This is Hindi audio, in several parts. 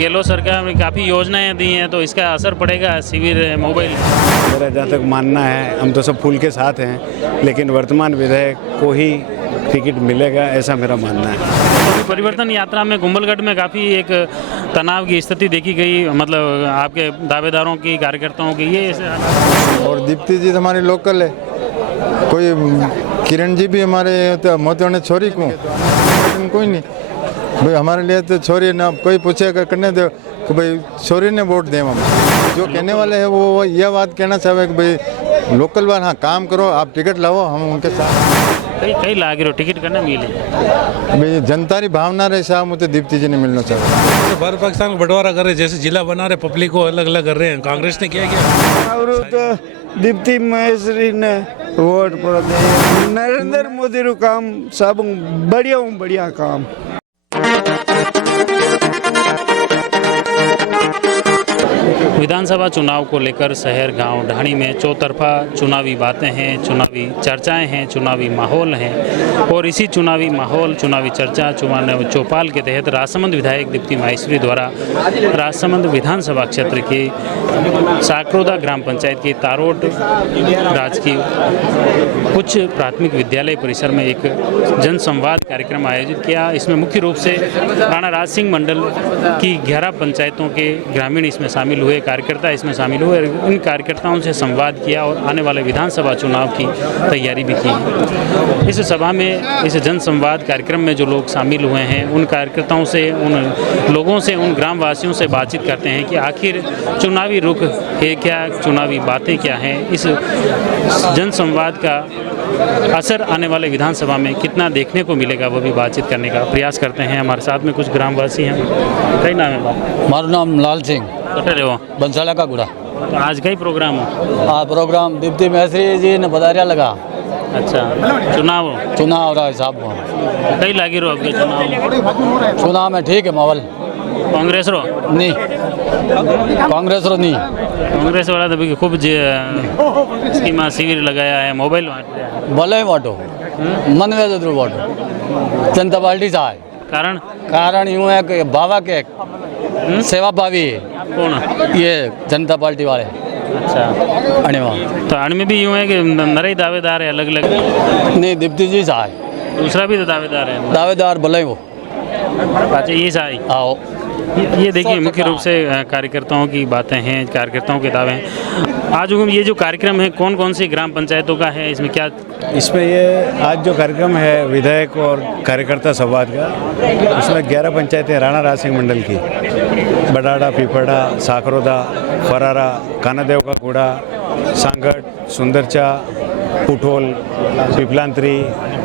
गहलोत सरकार में काफ़ी योजनाएं दी हैं, तो इसका असर पड़ेगा शिविर मोबाइल। मेरा जहाँ तक मानना है, हम तो सब फूल के साथ हैं, लेकिन वर्तमान विधायक को ही टिकट मिलेगा, ऐसा मेरा मानना है। परिवर्तन यात्रा में कुंभलगढ़ में काफ़ी एक तनाव की स्थिति देखी गई, मतलब आपके दावेदारों की, कार्यकर्ताओं की, ये ऐसे हालात। और दीप्ति जी हमारी लोकल है, कोई किरण जी भी हमारे तो मोतियों ने छोरी को कोई नहीं भाई, हमारे लिए तो छोरी ना कोई पूछेगा करने दो कि भाई छोरी ने वोट दें। हम जो कहने वाले हैं वो यह बात कहना चाहे कि भाई लोकल बार हाँ काम करो, आप टिकट लाओ, हम उनके साथ कई लाग रहे टिकट करना मिले भाई जनता री भावना रहे साहब, मुझे दीप्ति जी ने मिलना चाहिए। भारत पाकिस्तान को बंटवारा कर रहे, जैसे जिला बना रहे, पब्लिक को अलग अलग कर रहे हैं। कांग्रेस ने क्या किया? और तो दीप्ति महेश्वरी ने वोट पड़ दे। नरेंद्र मोदी रू काम सब बढ़िया काम। विधानसभा चुनाव को लेकर शहर गांव ढाणी में चौतरफा चुनावी बातें हैं, चुनावी चर्चाएं हैं, चुनावी माहौल हैं। और इसी चुनावी माहौल, चुनावी चर्चा, चुनावी चौपाल के तहत राजसमंद विधायक दीप्ति माहेश्वरी द्वारा राजसमंद विधानसभा क्षेत्र के साकरोदा ग्राम पंचायत की तारोट राजकीय उच्च प्राथमिक विद्यालय परिसर में एक जनसंवाद कार्यक्रम आयोजित किया। इसमें मुख्य रूप से राणा राज सिंह मंडल की 11 पंचायतों के ग्रामीण इसमें शामिल हुए, कार्यकर्ता इसमें शामिल हुए। इन कार्यकर्ताओं से संवाद किया और आने वाले विधानसभा चुनाव की तैयारी भी की। इस सभा में, इस जनसंवाद कार्यक्रम में जो लोग शामिल हुए हैं, उन कार्यकर्ताओं से, उन लोगों से, उन ग्रामवासियों से बातचीत करते हैं कि आखिर चुनावी रुख है क्या, चुनावी बातें क्या हैं, इस जनसंवाद का असर आने वाले विधानसभा में कितना देखने को मिलेगा, वो भी बातचीत करने का प्रयास करते हैं। हमारे साथ में कुछ ग्रामवासी हैं। कई नाम है बाप? मारू नाम लाल सिंह, कटे रहो बंसाला का गुड़ा। तो आज कई प्रोग्राम हो? हाँ, प्रोग्राम दीप्ति महेश्वरी जी ने बताया लगा। अच्छा, चुनाव रहा हिसाब में कई लागे रो आपके चुनाव? चुनाव में ठीक है माहौल। कांग्रेस रो नहीं, कांग्रेस रो नहीं, कांग्रेस वाला तो भी खूब स्कीमा शिविर लगाया है, मोबाइल बांट रहा है। भले ही वोटो मन वे जरूर वोटो जनता पार्टी से है। कारण यूँ है कि बाबा के सेवा भावी है। कौन? ये जनता पार्टी वाले। अच्छा, अणिवा तो अण में भी यूँ है कि नरे दावेदार है अलग अलग? नहीं, दीप्ति जी से है। दूसरा भी तो दावेदार है? दावेदार भले ही वो। अच्छा, ये सही। आओ, ये देखिए मुख्य रूप से कार्यकर्ताओं की बातें हैं, कार्यकर्ताओं के दावे हैं। आज ये जो कार्यक्रम है, कौन कौन सी ग्राम पंचायतों का है, इसमें क्या? इसमें ये आज जो कार्यक्रम है विधायक और कार्यकर्ता संवाद का, उसमें 11 पंचायतें राणा राज सिंह मंडल की, बडाड़ा, पिपड़ा, साकरोदा, फरारा, कानादेव का कूड़ा, सांगट, सुंदरचा, पुठोल, पिपलांतरी,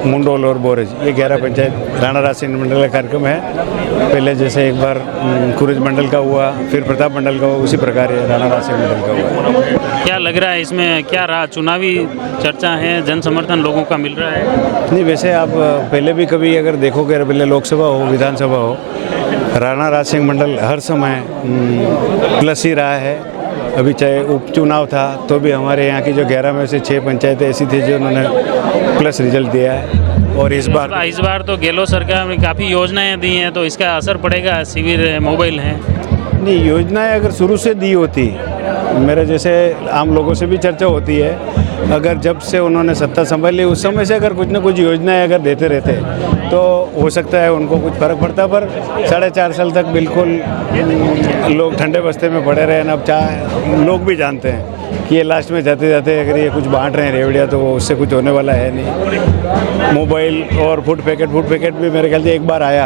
मुंडोल और बोरज, ये 11 पंचायत राणा राज सिंह मंडल का कार्यक्रम है। पहले जैसे एक बार कुरुज मंडल का हुआ, फिर प्रताप मंडल का हुआ, उसी प्रकार ये राणा राज सिंह मंडल का हुआ। क्या लग रहा है इसमें, क्या रहा? चुनावी चर्चा है, जन समर्थन लोगों का मिल रहा है? नहीं, वैसे आप पहले भी कभी अगर देखोगे, पहले लोकसभा हो, विधानसभा हो, राणा राज सिंह मंडल हर समय प्लस ही रहा है। अभी चाहे उपचुनाव था तो भी हमारे यहाँ की जो 11 में से 6 पंचायतें ऐसी थी जो उन्होंने प्लस रिजल्ट दिया है। और इस बार तो गहलोत सरकार में काफ़ी योजनाएं दी हैं, तो इसका असर पड़ेगा? शिविर मोबाइल है? नहीं, योजनाएं अगर शुरू से दी होती, मेरे जैसे आम लोगों से भी चर्चा होती है, अगर जब से उन्होंने सत्ता संभाली उस समय से अगर कुछ न कुछ योजनाएं अगर देते रहते तो हो सकता है उनको कुछ फर्क पड़ता। पर 4.5 साल तक बिल्कुल लोग ठंडे बस्ते में पड़े रहे। अब चाहे लोग भी जानते हैं कि ये लास्ट में जाते जाते अगर ये कुछ बांट रहे हैं रेवड़िया, तो वो उससे कुछ होने वाला है नहीं। मोबाइल और फूड पैकेट भी मेरे ख्याल से एक बार आया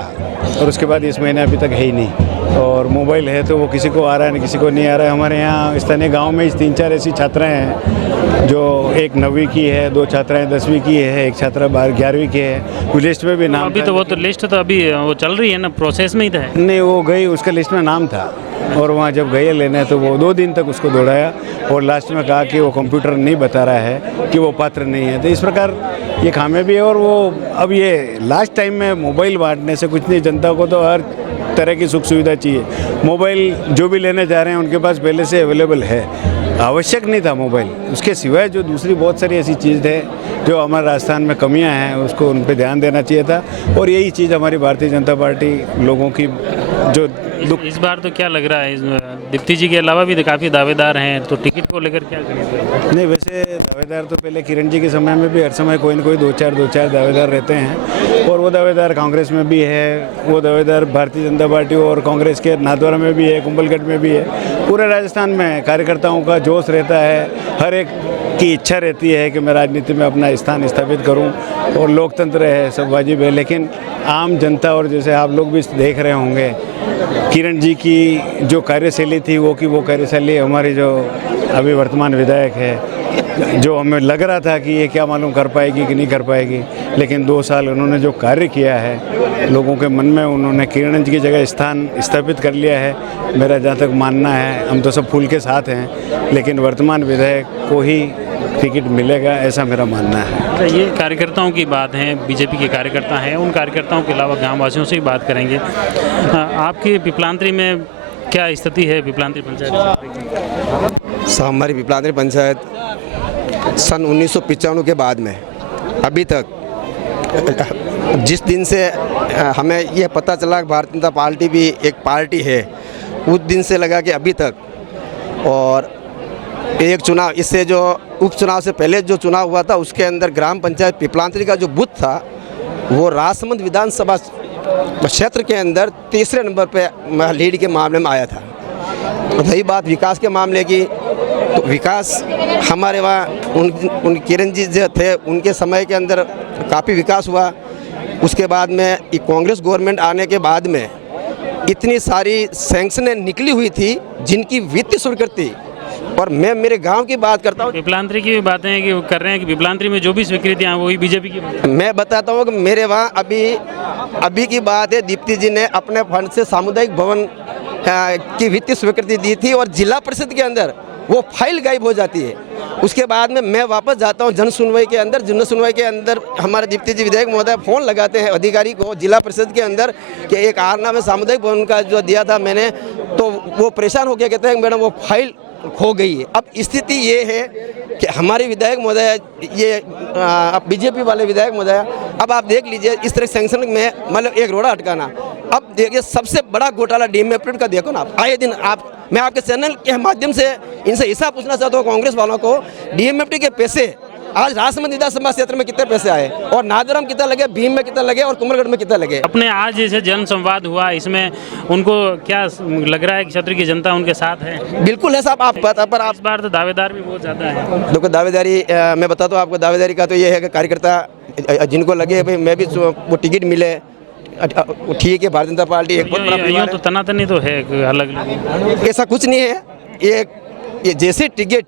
और उसके बाद इस महीने अभी तक है ही नहीं। और मोबाइल है तो वो किसी को आ रहा है, नहीं किसी को नहीं आ रहा है। हमारे यहाँ स्थानीय गांव में 3-4 ऐसी छात्राएं हैं, जो एक 9वीं की है, 2 छात्राएं 10वीं की है, एक छात्रा 11वीं की है। वो लिस्ट में भी नाम अभी तो वो तो लिस्ट तो अभी वो चल रही है ना, प्रोसेस में ही था? नहीं, वो गई, उसका लिस्ट में नाम था और वहाँ जब गए लेने तो वो 2 दिन तक उसको दौड़ाया और लास्ट में कहा कि वो कंप्यूटर नहीं बता रहा है कि वो पात्र नहीं है। तो इस प्रकार ये खामे भी है। और वो अब ये लास्ट टाइम में मोबाइल बांटने से कुछ नहीं, जनता को तो हर तरह की सुख सुविधा चाहिए। मोबाइल जो भी लेने जा रहे हैं उनके पास पहले से अवेलेबल है। आवश्यक नहीं था मोबाइल, उसके सिवाय जो दूसरी बहुत सारी ऐसी चीज़ थे जो हमारे राजस्थान में कमियां हैं, उसको उन पे ध्यान देना चाहिए था। और यही चीज़ हमारी भारतीय जनता पार्टी लोगों की जो दुख। इस बार तो क्या लग रहा है, दीप्ति जी के अलावा भी काफ़ी दावेदार हैं, तो टिकट को लेकर क्या करेंगे? नहीं, वैसे दावेदार तो पहले किरण जी के समय में भी हर समय कोई न कोई दो चार दावेदार रहते हैं, और वो दावेदार कांग्रेस में भी है, वो दावेदार भारतीय जनता पार्टी और कांग्रेस के नाथद्वारा में भी है, कुंभलगढ़ में भी है। पूरे राजस्थान में कार्यकर्ताओं का जोश रहता है, हर एक की इच्छा रहती है कि मैं राजनीति में अपना स्थान स्थापित करूं, और लोकतंत्र है, सब वाजिब है। लेकिन आम जनता, और जैसे आप लोग भी देख रहे होंगे, किरण जी की जो कार्यशैली थी वो कार्यशैली हमारी जो अभी वर्तमान विधायक है, जो हमें लग रहा था कि ये क्या मालूम कर पाएगी कि नहीं कर पाएगी, लेकिन 2 साल उन्होंने जो कार्य किया है लोगों के मन में, उन्होंने किरण जी की जगह स्थान स्थापित कर लिया है। मेरा जहाँ तक मानना है, हम तो सब फूल के साथ हैं, लेकिन वर्तमान विधायक को ही टिकट मिलेगा, ऐसा मेरा मानना है। ये कार्यकर्ताओं की बात है, बीजेपी के कार्यकर्ता हैं, उन कार्यकर्ताओं के अलावा गाँव वासियों से ही बात करेंगे। आपकी पिपलांत्री में क्या स्थिति है? पिपलांत्री पंचायत हमारी पिपलांत्री पंचायत सन 1995 के बाद में अभी तक, जिस दिन से हमें यह पता चला कि भारतीय जनता पार्टी भी एक पार्टी है, उस दिन से लगा कि अभी तक। और एक चुनाव, इससे जो उपचुनाव से पहले जो चुनाव हुआ था, उसके अंदर ग्राम पंचायत पिपलांत्री का जो बूथ था वो राजसमंद विधानसभा क्षेत्र के अंदर 3रे नंबर पे लीड के मामले में आया था। रही बात विकास के मामले की, तो विकास हमारे वहाँ उन किरण जी जो थे उनके समय के अंदर काफ़ी विकास हुआ। उसके बाद में कांग्रेस गवर्नमेंट आने के बाद में इतनी सारी सैंक्शनें निकली हुई थी जिनकी वित्तीय स्वीकृति, और मैं मेरे गांव की बात करता हूँ, पिपलांत्री की भी बातें हैं कि वो कर रहे हैं कि पिपलांत्री में जो भी स्वीकृतियाँ हैं वही बीजेपी की। मैं बताता हूँ कि मेरे वहाँ अभी की बात है, दीप्ति जी ने अपने फंड से सामुदायिक भवन की वित्तीय स्वीकृति दी थी, और जिला परिषद के अंदर वो फाइल गायब हो जाती है। उसके बाद में मैं वापस जाता हूँ जन सुनवाई के अंदर। जन सुनवाई के अंदर हमारे दीप्ति जी विधायक महोदय फ़ोन लगाते हैं अधिकारी को जिला परिषद के अंदर कि एक आरना में सामुदायिक भवन का जो दिया था मैंने, तो वो परेशान हो गया, कहते हैं मैडम वो फाइल खो गई है। अब स्थिति ये है कि हमारे विधायक महोदय, ये अब बीजेपी वाले विधायक महोदय, अब आप देख लीजिए इस तरह सैंक्शन में मतलब एक रोड़ा अटकाना। अब देखिए सबसे बड़ा घोटाला डीएमएफटी का देखो ना, आए दिन मैं आपके चैनल के माध्यम से इनसे हिसाब पूछना चाहता हूँ कांग्रेस वालों को, डीएमएफटी के पैसे आज राजसमंद विधानसभा क्षेत्र में कितने पैसे आए, और नादरम कितना लगे, भीम में कितना लगे, और कुंभलगढ़ में कितना लगे। अपने आज जैसे जन संवाद हुआ, इसमें उनको क्या लग रहा है कि क्षेत्र की जनता उनके साथ है? बिल्कुल है साहब, आप पता पर आप इस बार तो दावेदार भी बहुत ज़्यादा है। देखो दावेदारी, मैं बताता हूँ आपको, दावेदारी का तो ये है कि कार्यकर्ता जिनको लगे भाई मैं भी वो टिकट मिले, ठीक है, भारतीय जनता पार्टी एक बहुत बड़ा परिवार तो तनातनी तो है अलग अलग, ऐसा कुछ नहीं है। ये जैसे टिकट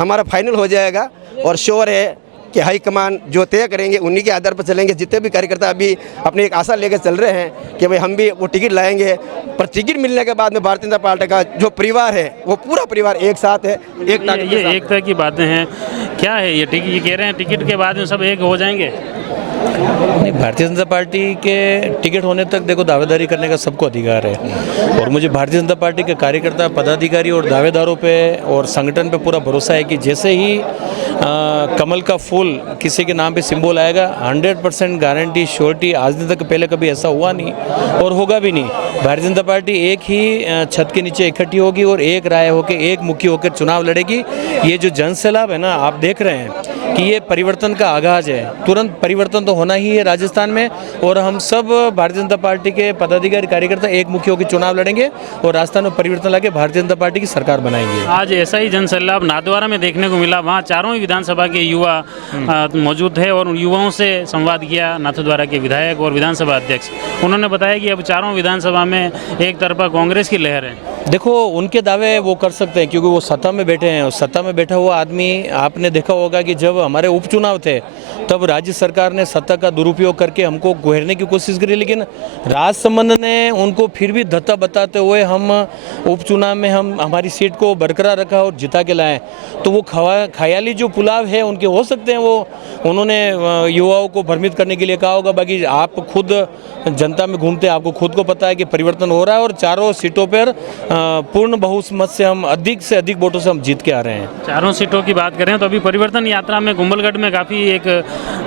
हमारा फाइनल हो जाएगा, और श्योर है कि हाईकमान जो तय करेंगे उन्हीं के आधार पर चलेंगे। जितने भी कार्यकर्ता अभी अपनी एक आशा लेकर चल रहे हैं कि भाई हम भी वो टिकट लाएंगे, पर टिकट मिलने के बाद में भारतीय जनता पार्टी का जो परिवार है वो पूरा परिवार एक साथ है, एकता के ये साथ। एकता की बातें हैं। क्या है ये टिकट, ये कह रहे हैं टिकट के बाद में सब एक हो जाएंगे? नहीं, भारतीय जनता पार्टी के टिकट होने तक देखो दावेदारी करने का सबको अधिकार है, और मुझे भारतीय जनता पार्टी के कार्यकर्ता, पदाधिकारी और दावेदारों पे और संगठन पे पूरा भरोसा है कि जैसे ही कमल का फूल किसी के नाम पे सिंबल आएगा, 100% गारंटी, श्योरिटी, आज दिन तक पहले कभी ऐसा हुआ नहीं और होगा भी नहीं। भारतीय जनता पार्टी एक ही छत के नीचे इकट्ठी होगी और एक राय होकर, एक मुखी होकर चुनाव लड़ेगी। ये जो जन सैलाब है ना, आप देख रहे हैं कि ये परिवर्तन का आगाज है, तुरंत परिवर्तन तो होना ही है राजस्थान में, और हम सब भारतीय जनता पार्टी के पदाधिकारी, कार्यकर्ता एक मुखी होकर चुनाव लड़ेंगे और राजस्थान में परिवर्तन लाके भारतीय जनता पार्टी की सरकार बनाएंगे। आज ऐसा ही जन सैलाब नाथद्वारा में देखने को मिला। वहाँ चारों ही विधानसभा के युवा मौजूद थे और उन युवाओं से संवाद किया नाथद्वारा के विधायक और विधानसभा अध्यक्ष। उन्होंने बताया कि अब चारों विधानसभा में एक तरफा कांग्रेस की लहर है। देखो, उनके दावे वो कर सकते हैं क्योंकि वो सत्ता में बैठे हैं, और सत्ता में बैठा हुआ आदमी, आपने देखा होगा कि जब हमारे उपचुनाव थे तब राज्य सरकार ने सत्ता का दुरुपयोग करके हमको गुहेरने की कोशिश करी, लेकिन राजसमंद ने उनको फिर भी धत्ता बताते हुए हम उपचुनाव में हमारी सीट को बरकरार रखा और जिता के लाए। तो वो ख्याली जो पुलाव है उनके हो सकते हैं, वो उन्होंने युवाओं को भ्रमित करने के लिए कहा होगा। बाकी आप खुद जनता में घूमते हैं, आपको खुद को पता है कि परिवर्तन हो रहा है और चारों सीटों पर पूर्ण बहुमत से हम अधिक से अधिक वोटों से हम जीत के आ रहे हैं। चारों सीटों की बात करें तो अभी परिवर्तन यात्रा में कुंभलगढ़ में काफ़ी एक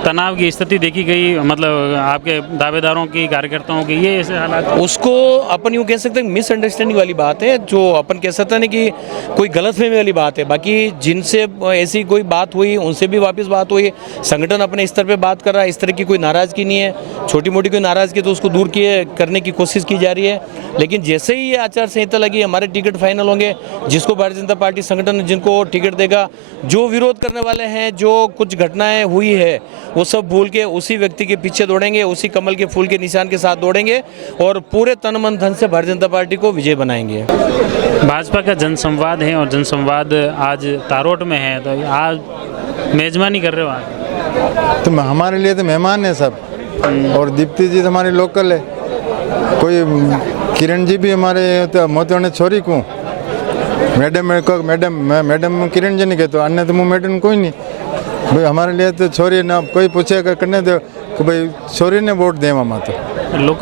तनाव की स्थिति देखी गई, मतलब आपके दावेदारों की, कार्यकर्ताओं की, ये ऐसे हालात। उसको अपन यूँ कह सकते हैं मिसअंडरस्टैंडिंग वाली बात है, जो अपन कह सकते हैं ना कि कोई गलतफहमी वाली बात है। बाकी जिनसे ऐसी कोई बात हुई उनसे भी वापस बात हुई, संगठन अपने स्तर पे बात कर रहा है, इस तरह की कोई नाराज़गी नहीं है। छोटी मोटी कोई नाराज़गी तो उसको दूर करने की कोशिश की जा रही है। लेकिन जैसे ही ये आचार संहिता लगी, हमारे टिकट फाइनल होंगे, जिसको भारतीय जनता पार्टी संगठन जिनको टिकट देगा, जो विरोध करने वाले हैं, जो कुछ घटनाएं हुई है वो सब भूल के उसी व्यक्ति के पीछे दौड़ेंगे, उसी कमल के फूल के निशान के साथ दौड़ेंगे और पूरे तन मन धन से भारतीय जनता पार्टी को विजय बनाएंगे। भाजपा का जनसंवाद है और जनसंवाद आज तारोट में है, तो आज मेजबानी कर रहे हो आज? तो हमारे लिए तो मेहमान है सब, और दीप्ति जी तो हमारी लोकल है। कोई किरण जी भी हमारे तो मोतियों छोरी को मैडम मेरे को मैडम किरण जी नहीं कहते, अन्य तो मैडम कोई नहीं भाई। हमारे लिए तो छोरी ना कोई पूछेगा करने दो कि भाई छोरी ने वोट दे मामा। तो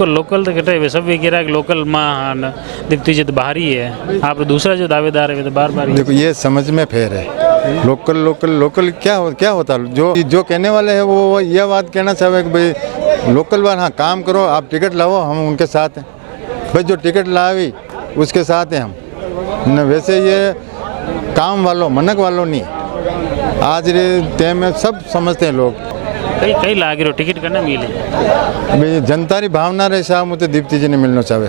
लोकल तो कहते हैं सब ये कह रहा है कि लोकल माँ दीप्ति जी तो बाहर ही है, आप दूसरा जो दावेदार है वे तो बार बार। देखो ये समझ में फेर है, लोकल क्या होता है। जो कहने वाले हैं वो यह बात कहना चाहे कि भाई लोकल बार, हाँ काम करो, आप टिकट लाओ, हम उनके साथ हैं भाई। जो टिकट लावी उसके साथ हैं हम न। वैसे ये काम वालों मनक वालों नहीं, आज रे टाइम में सब समझते हैं लोग। कई लाग रहे टिकट करना मिले भाई जनता री भावना रहे साहब, मुझे दीप्ति जी ने मिलना चाहे।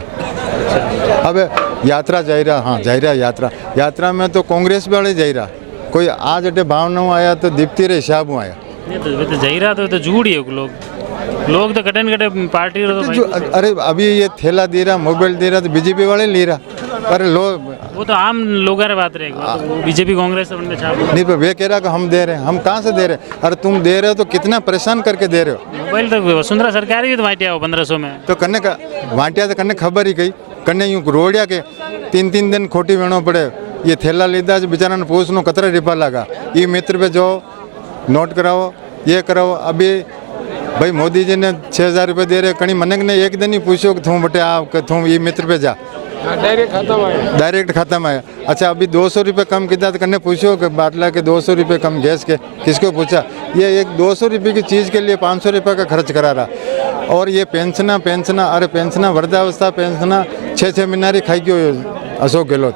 अब यात्रा जा रहा, हाँ जा रहा यात्रा में तो कांग्रेस वाले जा रहा, कोई आज अटे भावना आया तो दीप्ति रे हिसाब आया। तो जा रहा तो जूड़ ही लोग तो कटे पार्टी तो अरे अभी ये थैला दे रहा, मोबाइल दे रहा, तो बीजेपी वाले ले रहा। अरे वो तो आम लोगों की बात रहेगी, तो बीजेपी कांग्रेस नहीं, पर वे कह रहा कि हम दे रहे हैं। हम कहाँ से दे रहे हैं? अरे तुम दे रहे हो तो कितना परेशान करके दे रहे हो। मोबाइल तो वसुंधरा सरकार ही तो बांटिया हो 1500 में, तो करने का बांटिया तो करने खबर ही कही करने यूँ रोड़िया के 3 दिन खोटी वेणो पड़े। ये थैला लीधा बेचारा ने पूछनो कतरा रिपा लगा, ये मित्र पे जाओ नोट कराओ, ये कराओ। अभी भाई मोदी जी ने 6000 रुपये दे रहे, कहीं मनक ने एक दिन ही पूछो कि तुम बटे आप तुम ये मित्र पे जा, डायरेक्ट खाता में आया। अच्छा अभी 200 रुपये कम किया तो करने पूछो कि बाटला के 200 रुपये कम गैस के, किसको पूछा? ये एक 200 रुपये की चीज़ के लिए 500 रुपये का खर्च करा रहा। और ये पेंशना अरे पेंशना वृद्धावस्था पेंशना 6 महीना खाई क्यों अशोक गहलोत।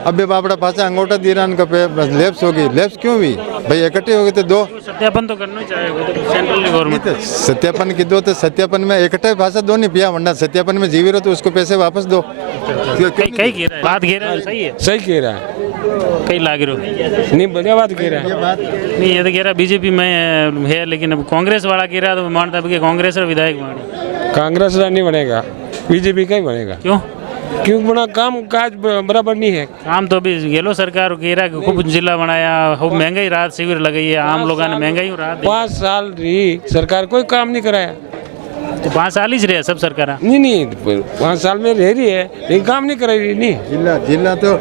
अब बापड़ा पाचा अंगूठा दे रहा इनका लैप्स होगी। लैप्स क्यों हुई भाई? इकट्ठे हो गए तो दो सत्यापन तो करना चाहिए, वो तो सेंट्रल गवर्नमेंट सत्यापन की दो, तो सत्यापन में इकट्ठे भाषा दो नहीं पिया, वरना सत्यापन में जीवी रहो तो उसको पैसे वापस दो। बात कह रहा है सही है, सही कह रहा है, कई लाग रहे हो नहीं बढ़िया बात कह रहा है। नहीं ये तो कह रहा बीजेपी में है, लेकिन अब कांग्रेस वाला कह रहा तो मानता कि कांग्रेस और विधायक मानी कांग्रेस का नहीं बनेगा, बीजेपी का ही बनेगा। क्यों? क्योंकि बना काम काज बराबर नहीं है। काम तो अभी गहलोत सरकार कह रहा है खूब जिला बनाया, खूब महंगाई राहत शिविर लगाई है, आम लोगों ने महंगाई राहत 5 साल रही सरकार कोई काम नहीं कराया। तो 5 साल ही रहे सब सरकार नहीं 5 साल में रह रही है लेकिन काम नहीं करा रही। नहीं जिला तो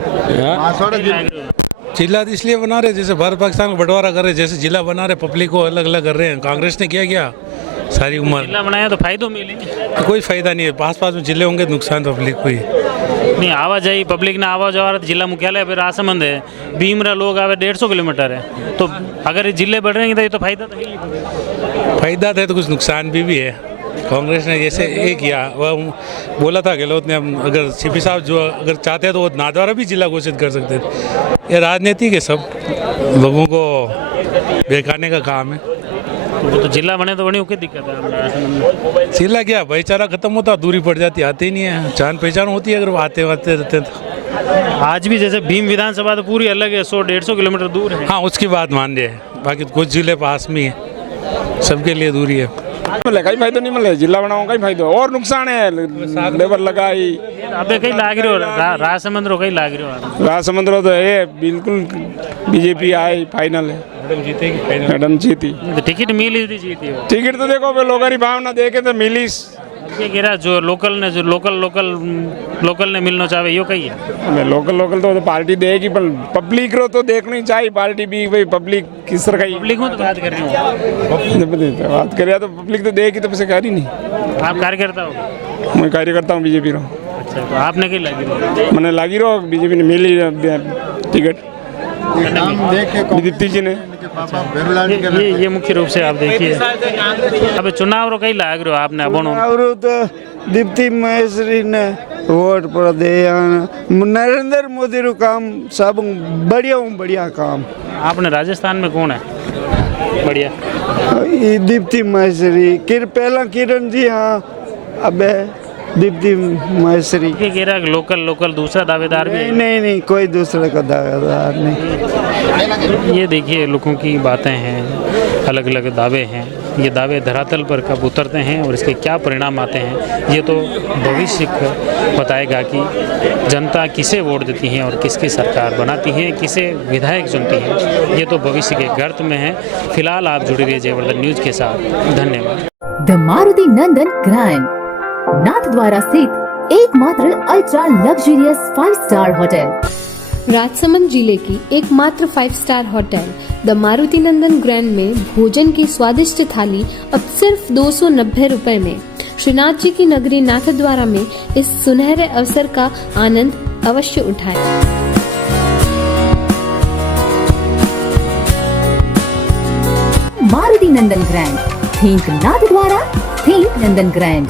जिला इसलिए बना रहे जैसे भारत पाकिस्तान को बंटवारा कर रहे, जैसे जिला बना रहे पब्लिक को अलग अलग कर रहे हैं। कांग्रेस ने किया सारी उम्र जिला बनाया तो फायदों मिले, कोई फायदा नहीं है। पास में जिले होंगे नुकसान पब्लिक को ही नहीं। आवाजाही पब्लिक ने आवाज जिला मुख्यालय फिर राजसमंद है, भीमरा लोग आवे 150 किलोमीटर है, तो अगर जिले बढ़ रहे हैं तो ये तो फायदा तो है। फायदा है तो कुछ नुकसान भी है। कांग्रेस ने जैसे ये किया, वह बोला था गहलोत ने, अगर सीपी साहब जो अगर चाहते हैं तो वो नादवारा भी जिला घोषित कर सकते थे। ये राजनीति के सब लोगों को बेकाने का काम है। वो तो जिला बने तो बड़ी ओके दिक्कत है। जिला क्या भाईचारा खत्म होता, दूरी पड़ जाती, आते ही नहीं है। जान पहचान होती है अगर वो आते रहते तो। आज भी जैसे भीम विधानसभा तो पूरी अलग है, 100-150 किलोमीटर दूर है। हाँ उसकी बात मान रहे हैं, बाकी कुछ जिले पास में है, सबके लिए दूरी है। कहीं फायदा नहीं मिले, जिला बनाओ कहीं फायदा और नुकसान है। लेबर लगाई अबे कहीं लाग रहे हो राजसमंद कहीं लाग रहे हो राजसमंद तो है बिल्कुल बीजेपी आई फाइनल है, मैडम जीती। तो टिकट मिली थी जीती हो। टिकट तो देखो लोगों की भावना देखे तो मिली। ये कह रहा जो लोकल ने मिलना चाहे यो कही है। लोकल तो पार्टी देगी, पर पब्लिक रो तो देखनी चाहिए पार्टी भी भाई पब्लिक किस तरह का। पब्लिक में तो बात कर रही हूँ, बात करे तो पब्लिक तो देगी तो पैसे कर ही नहीं। आप कार्यकर्ता हो? मैं कार्यकर्ता हूँ बीजेपी रो। अच्छा છે તો આપને કઈ લાગી રહ્યું મને લાગી રહ્યો બીજેપીને મેલી टिकट दीप्ति जी ने ये मुख्य रूप से आप देखिए अब चुनाव रो कई लाग रहो आपने अबोनो और तो दीप्ति महेश्वरी ने वोट पर दे नरेंद्र मोदी रो काम सब बढ़िया काम आपने राजस्थान में कौन है बढ़िया ये दीप्ति महेश्वरी पहला किरण जी हाँ अब दीप्ति महेश्वरी के कह रहा लोकल दूसरा दावेदार भी है। नहीं कोई दूसरे का दावेदार नहीं। ये देखिए लोगों की बातें हैं, अलग अलग दावे हैं, ये दावे धरातल पर कब उतरते हैं और इसके क्या परिणाम आते हैं ये तो भविष्य बताएगा कि जनता किसे वोट देती है और किसकी सरकार बनाती है, किसे विधायक चुनती है, ये तो भविष्य के गर्त में है। फिलहाल आप जुड़े रहिए जयवर्धन न्यूज के साथ। धन्यवाद। The Maruti Nandan grand Nathdwara स्थित एकमात्र ultra luxurious 5 star hotel, Rajsamand जिले की एकमात्र 5 star hotel the Maruti Nandan grand में भोजन की स्वादिष्ट थाली अब सिर्फ 290 रुपए में। श्रीनाथ जी की नगरी नाथद्वारा में इस सुनहरे अवसर का आनंद अवश्य उठाएं। मारुति नंदन ग्रैंड, थिंक नाथद्वारा, थिंक नंदन ग्रैंड।